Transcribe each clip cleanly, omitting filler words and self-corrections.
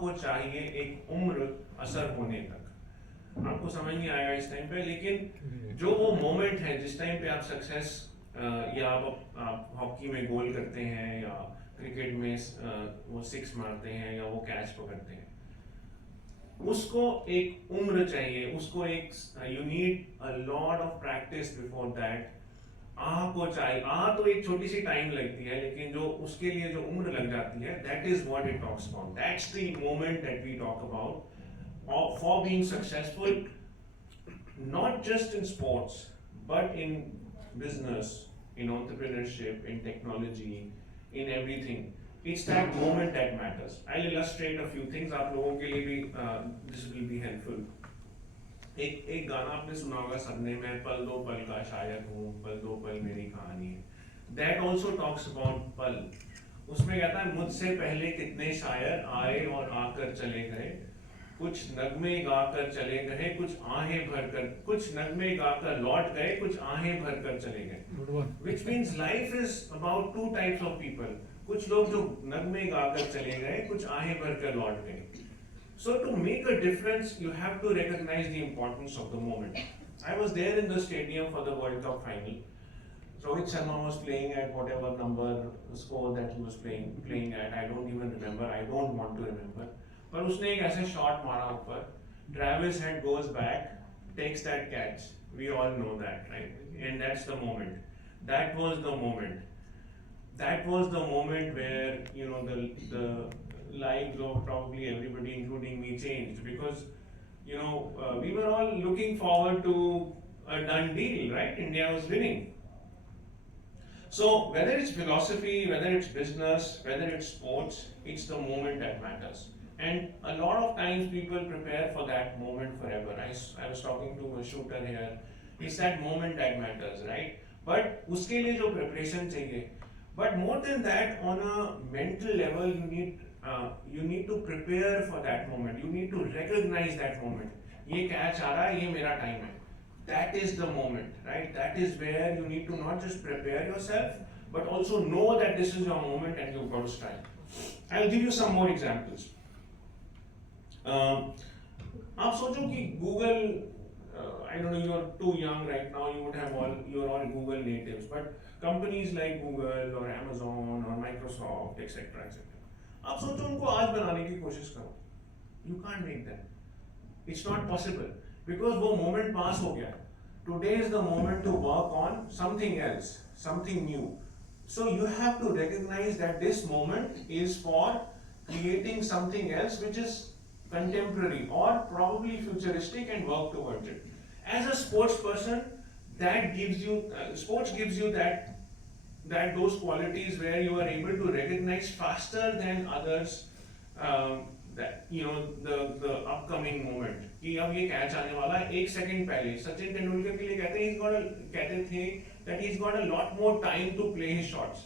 को चाहिए एक उम्र असर होने तक। आपको समझ नहीं आएगा इस टाइम पे, लेकिन जो वो मोमेंट है जिस टाइम पे आप सक्सेस या आप हॉकी में गोल करते हैं या क्रिकेट में वो सिक्स मारते हैं या वो कैच पकड़ते हैं, उसको एक उम्र चाहिए, उसको एक you need a lot of practice before that. को चाहिए तो एक छोटी सी टाइम लगती है, लेकिन जो उसके लिए जो उम्र लग जाती है, that is what it talks about. That's the moment that we talk about for being successful, not just in sports but in business, in entrepreneurship, in technology, in everything. It's that moment that matters. I'll illustrate a few things आप लोगों के लिए भी this will be helpful. एक गाना आपने सुना होगा सबने, मैं पल दो पल का शायर हूँ, पल दो पल मेरी कहानी है। That also talks about पल। उसमें कहता है मुझसे पहले कितने शायर आए और आकर चले गए, कुछ नगमे गाकर चले गए, कुछ आहें भरकर, कुछ नगमे गाकर लौट गए, कुछ आहें भरकर चले गए। Which means life is about two types of people. कुछ लोग जो नगमे गाकर चले गए, कुछ आहें भरकर लौट गए। So to make a difference, you have to recognize the importance of the moment. I was there in the stadium for the World Cup final. Rohit Sharma was playing at whatever number score that he was playing at. I don't even remember. I don't want to remember. पर उसने एक ऐसे shot मारा ऊपर, Travis head goes back, takes that catch. We all know that, right? And that's the moment. That was the moment. That was the moment where, you know, the lives of probably everybody, including me, changed, because, you know, we were all looking forward to a done deal, right? India was winning. So whether it's philosophy, whether it's business, whether it's sports, it's the moment that matters. And a lot of times people prepare for that moment forever. I was talking to a shooter here. It's that moment that matters, right? But उसके लिए जो preparation चाहिए. But more than that, on a mental level, you need to prepare for that moment. You need to recognize that moment. ये catch आ रहा है, ये मेरा time है. That is the moment, right? That is where you need to not just prepare yourself, but also know that this is your moment and you've got to strike. I'll give you some more examples. आप सोचो कि Google, I don't know, you're too young right now, you're all Google natives, but companies like Google or Amazon or Microsoft, etc., etc. आप सोचो उनको आज बनाने की कोशिश करो, you can't make them. It's not possible because वो moment pass हो गया. Today is the moment to work on something else, something new. So you have to recognize that this moment is for creating something else which is contemporary or probably futuristic and work towards it. As a sports person, that gives you sports gives you that those qualities where you are able to recognize faster than others that, you know, the upcoming moment कि अब ये catch आने वाला है। एक second पहले सचिन तेंदुलकर के लिए कहते थे that he's got a lot more time to play his shots.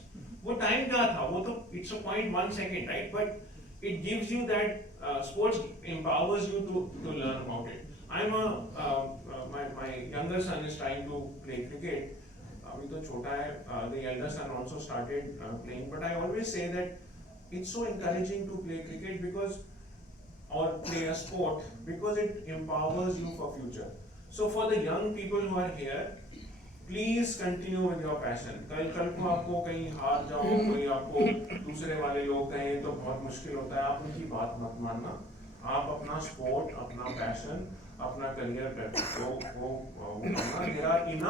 वो टाइम क्या था? वो तो it's a 0.1 second, right? But it gives you that sports empowers you to learn about it. My younger son is trying to play cricket. अभी तो छोटा है. The elder son also started playing, but I always say that it's so encouraging to play cricket or play a sport because it empowers you for future. So for the young people who are here, please continue with your passion. कल को आपको कहीं हार जाओ, कोई आपको दूसरे वाले लोग कहें तो बहुत मुश्किल होता है, आप उनकी बात मत मानना. आप अपना स्पोर्ट, अपना पैशन, अपना करियर को करना. There are enough